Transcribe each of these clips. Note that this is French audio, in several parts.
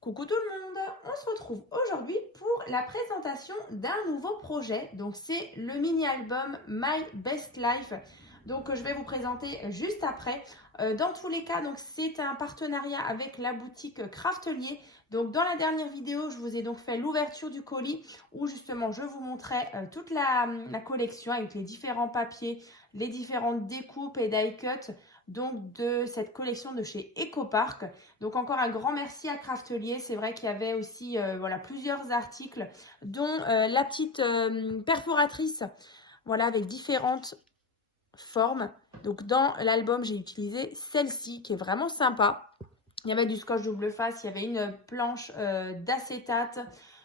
Coucou tout le monde, on se retrouve aujourd'hui pour la présentation d'un nouveau projet. Donc c'est le mini-album My Best Life. Donc je vais vous présenter juste après. Dans tous les cas, donc c'est un partenariat avec la boutique Craftelier. Donc dans la dernière vidéo, je vous ai donc fait l'ouverture du colis où justement je vous montrais toute la collection avec les différents papiers, les différentes découpes et die-cut donc de cette collection de chez EcoPark. Donc encore un grand merci à Craftelier. C'est vrai qu'il y avait aussi voilà, plusieurs articles, dont la petite perforatrice, voilà, avec différentes formes. Donc dans l'album, j'ai utilisé celle-ci qui est vraiment sympa. Il y avait du scotch double face, il y avait une planche d'acétate.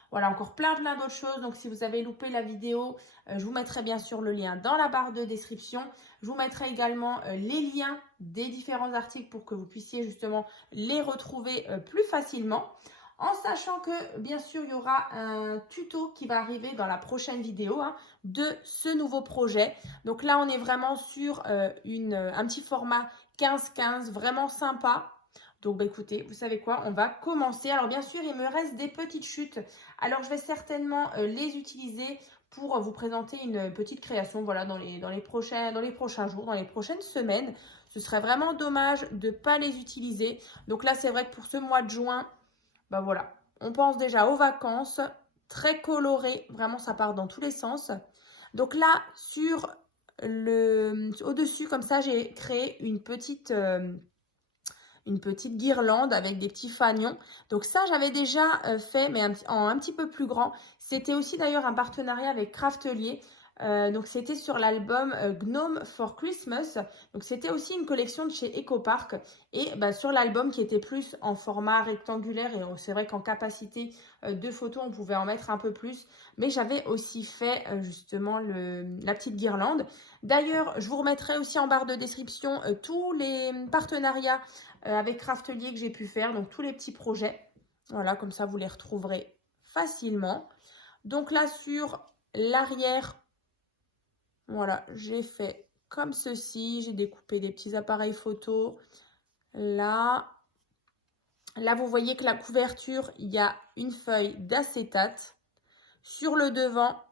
Voilà, encore plein d'autres choses. Donc si vous avez loupé la vidéo, je vous mettrai bien sûr le lien dans la barre de description. Je vous mettrai également les liens des différents articles pour que vous puissiez justement les retrouver plus facilement. En sachant que bien sûr il y aura un tuto qui va arriver dans la prochaine vidéo de ce nouveau projet. Donc là on est vraiment sur un petit format 15-15 vraiment sympa. Donc bah, écoutez, vous savez quoi, on va commencer. Alors bien sûr il me reste des petites chutes. Alors je vais certainement les utiliser pour vous présenter une petite création voilà, dans les prochains jours, dans les prochaines semaines. Ce serait vraiment dommage de ne pas les utiliser. Donc là c'est vrai que pour ce mois de juin, bah voilà, on pense déjà aux vacances, très coloré, vraiment ça part dans tous les sens. Donc là, au-dessus, comme ça, j'ai créé une petite guirlande avec des petits fanions. Donc ça, j'avais déjà fait, mais en un petit peu plus grand. C'était aussi d'ailleurs un partenariat avec Craftelier. Donc c'était sur l'album Gnome for Christmas. Donc c'était aussi une collection de chez EcoPark. Et bah, sur l'album qui était plus en format rectangulaire. Et c'est vrai qu'en capacité de photo, on pouvait en mettre un peu plus. Mais j'avais aussi fait justement la petite guirlande. D'ailleurs, je vous remettrai aussi en barre de description tous les partenariats avec Craftelier que j'ai pu faire. Donc tous les petits projets. Voilà, comme ça vous les retrouverez facilement. Donc là sur l'arrière, voilà, j'ai fait comme ceci. J'ai découpé des petits appareils photo. Là, vous voyez que la couverture, il y a une feuille d'acétate. Sur le devant,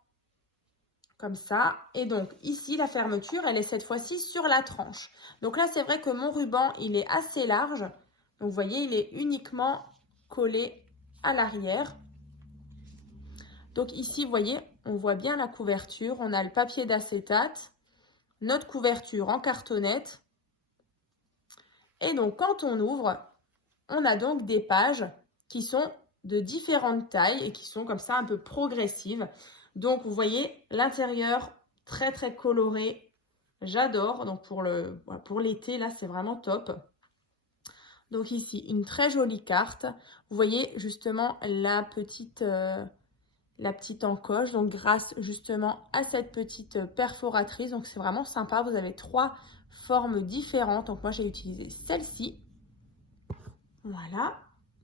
comme ça. Et donc ici, la fermeture, elle est cette fois-ci sur la tranche. Donc là, c'est vrai que mon ruban, il est assez large. Donc vous voyez, il est uniquement collé à l'arrière. Donc ici, vous voyez, on voit bien la couverture. On a le papier d'acétate, notre couverture en cartonnette. Et donc, quand on ouvre, on a donc des pages qui sont de différentes tailles et qui sont comme ça un peu progressives. Donc, vous voyez, l'intérieur très coloré. J'adore. Donc, pour l'été, là, c'est vraiment top. Donc ici, une très jolie carte. Vous voyez justement la petite encoche, donc grâce justement à cette petite perforatrice. Donc c'est vraiment sympa, vous avez 3 formes différentes. Donc moi j'ai utilisé celle-ci. Voilà.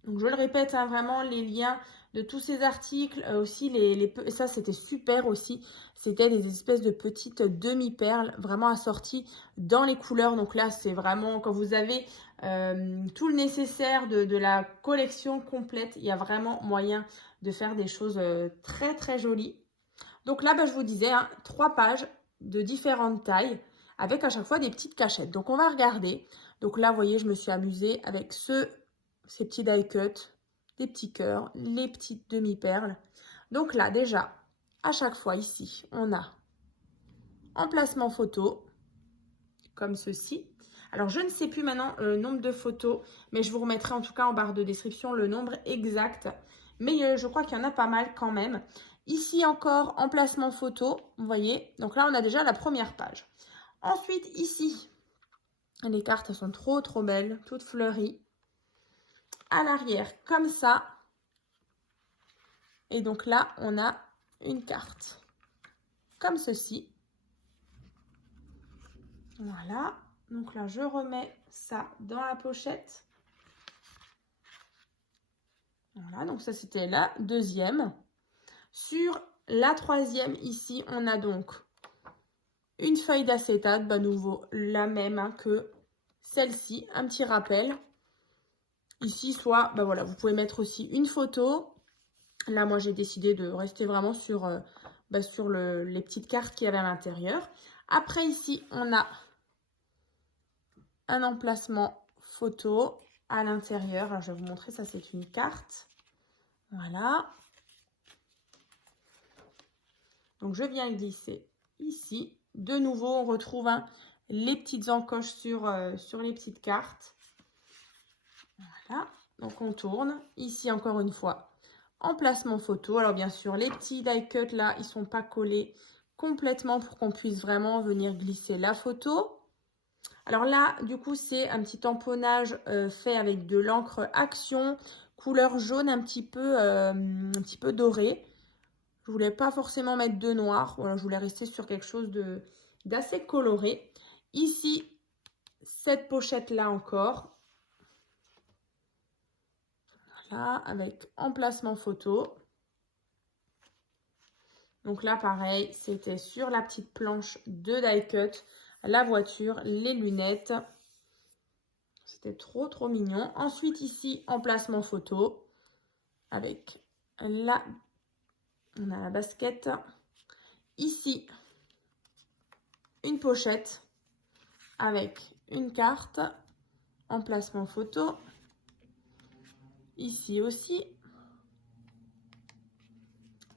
Donc je le répète, vraiment les liens de tous ces articles, aussi ça c'était super aussi. C'était des espèces de petites demi-perles vraiment assorties dans les couleurs. Donc là c'est vraiment quand vous avez tout le nécessaire de la collection complète, il y a vraiment moyen de faire des choses très jolies. Donc là, je vous disais, 3 pages de différentes tailles avec à chaque fois des petites cachettes. Donc on va regarder. Donc là, vous voyez, je me suis amusée avec ces petits die cut, des petits cœurs, les petites demi-perles. Donc là, déjà, à chaque fois ici, on a emplacement photo, comme ceci. Alors, je ne sais plus maintenant le nombre de photos, mais je vous remettrai en tout cas en barre de description le nombre exact. Mais je crois qu'il y en a pas mal quand même. Ici encore, emplacement photo, vous voyez. Donc là, on a déjà la première page. Ensuite, ici, les cartes sont trop belles, toutes fleuries. À l'arrière, comme ça. Et donc là, on a une carte. Comme ceci. Voilà. Donc là, je remets ça dans la pochette. Voilà, donc ça, c'était la deuxième. Sur la troisième, ici, on a donc une feuille d'acétate, nouveau, la même que celle-ci, un petit rappel. Ici, soit, bah voilà, vous pouvez mettre aussi une photo. Là, moi, j'ai décidé de rester vraiment sur, sur les petites cartes qu'il y avait à l'intérieur. Après, ici, on a un emplacement photo à l'intérieur. Alors, je vais vous montrer, ça, c'est une carte. Voilà. Donc, je viens glisser ici. De nouveau, on retrouve les petites encoches sur les petites cartes. Voilà. Donc, on tourne. Ici, encore une fois, emplacement photo. Alors, bien sûr, les petits die cut, là, ils ne sont pas collés complètement pour qu'on puisse vraiment venir glisser la photo. Alors là, du coup, c'est un petit tamponnage fait avec de l'encre Action, couleur jaune un petit peu doré. Je voulais pas forcément mettre de noir. Voilà, je voulais rester sur quelque chose d'assez coloré. Ici, cette pochette-là encore. Voilà, avec emplacement photo. Donc là, pareil, c'était sur la petite planche de die cut, la voiture, les lunettes. C'était trop, trop mignon. Ensuite, ici, emplacement photo avec on a la basket. Ici, une pochette avec une carte, emplacement photo. Ici aussi.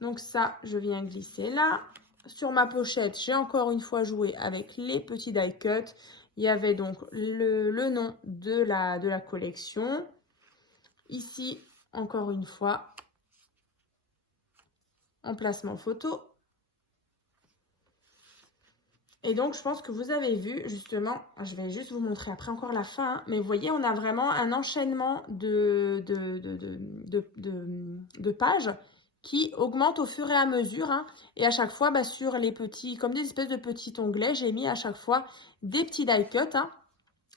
Donc ça, je viens glisser là. Sur ma pochette, j'ai encore une fois joué avec les petits die cut. Il y avait donc le nom de la collection. Ici, encore une fois, emplacement photo. Et donc, je pense que vous avez vu, justement, je vais juste vous montrer après encore la fin, mais vous voyez, on a vraiment un enchaînement de pages qui augmente au fur et à mesure. Et à chaque fois, sur les petits, comme des espèces de petits onglets, j'ai mis à chaque fois des petits die cut.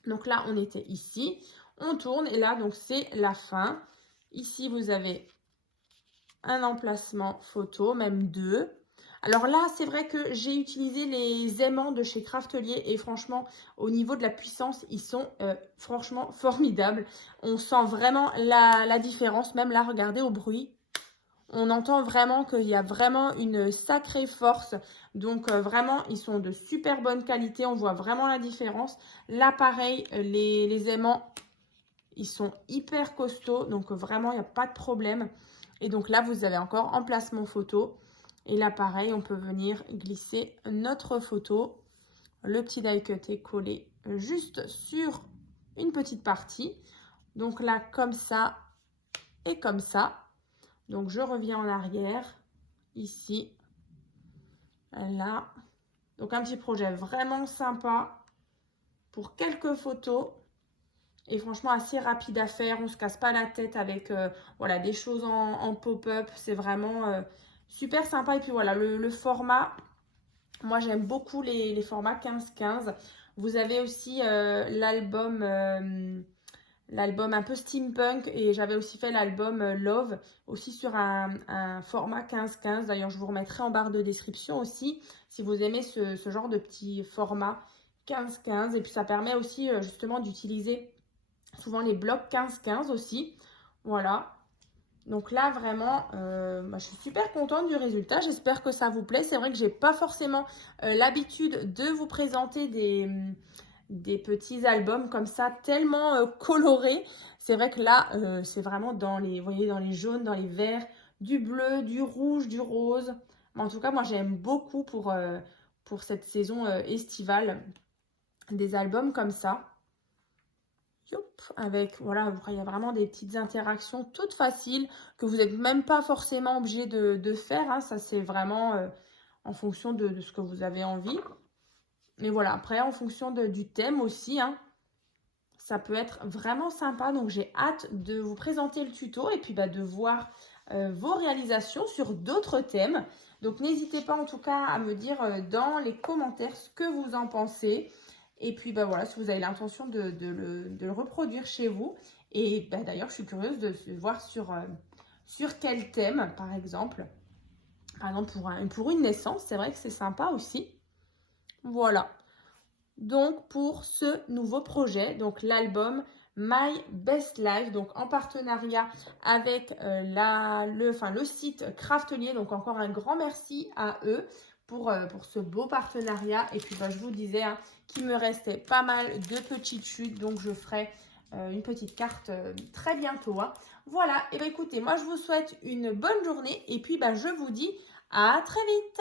Donc là, on était ici, on tourne, et là, donc c'est la fin. Ici, vous avez un emplacement photo, même deux. Alors là, c'est vrai que j'ai utilisé les aimants de chez Craftelier et franchement, au niveau de la puissance, ils sont franchement formidables. On sent vraiment la différence, même là, regardez au bruit. On entend vraiment qu'il y a vraiment une sacrée force. Donc vraiment, ils sont de super bonne qualité. On voit vraiment la différence. Là, pareil, les aimants, ils sont hyper costauds. Donc vraiment, il n'y a pas de problème. Et donc là, vous avez encore emplacement photo. Et là, pareil, on peut venir glisser notre photo. Le petit die cut est collé juste sur une petite partie. Donc là, comme ça et comme ça. Donc, je reviens en arrière, ici, là. Donc, un petit projet vraiment sympa pour quelques photos. Et franchement, assez rapide à faire. On ne se casse pas la tête avec voilà, des choses en pop-up. C'est vraiment super sympa. Et puis voilà, le format, moi j'aime beaucoup les formats 15-15. Vous avez aussi l'album un peu steampunk et j'avais aussi fait l'album Love aussi sur un format 15-15. D'ailleurs, je vous remettrai en barre de description aussi si vous aimez ce genre de petit format 15-15. Et puis ça permet aussi justement d'utiliser souvent les blocs 15-15 aussi. Voilà. Donc là, vraiment, je suis super contente du résultat. J'espère que ça vous plaît. C'est vrai que j'ai pas forcément l'habitude de vous présenter des petits albums comme ça, tellement colorés. C'est vrai que là, c'est vraiment vous voyez, dans les jaunes, dans les verts, du bleu, du rouge, du rose. Mais en tout cas, moi, j'aime beaucoup pour cette saison estivale, des albums comme ça. Avec, voilà, il y a vraiment des petites interactions toutes faciles que vous n'êtes même pas forcément obligé de faire. Ça, c'est vraiment en fonction de ce que vous avez envie. Mais voilà, après, en fonction du thème aussi, ça peut être vraiment sympa. Donc, j'ai hâte de vous présenter le tuto et puis de voir vos réalisations sur d'autres thèmes. Donc, n'hésitez pas en tout cas à me dire dans les commentaires ce que vous en pensez. Et puis, voilà, si vous avez l'intention de le reproduire chez vous. Et d'ailleurs, je suis curieuse de voir sur quel thème, par exemple. Par exemple, pour une naissance, c'est vrai que c'est sympa aussi. Voilà. Donc, pour ce nouveau projet, donc l'album My Best Life, donc en partenariat avec le site Craftelier. Donc encore un grand merci à eux pour ce beau partenariat. Et puis je vous disais qu'il me restait pas mal de petites chutes, donc je ferai une petite carte très bientôt. Voilà, et écoutez, moi je vous souhaite une bonne journée et puis je vous dis à très vite.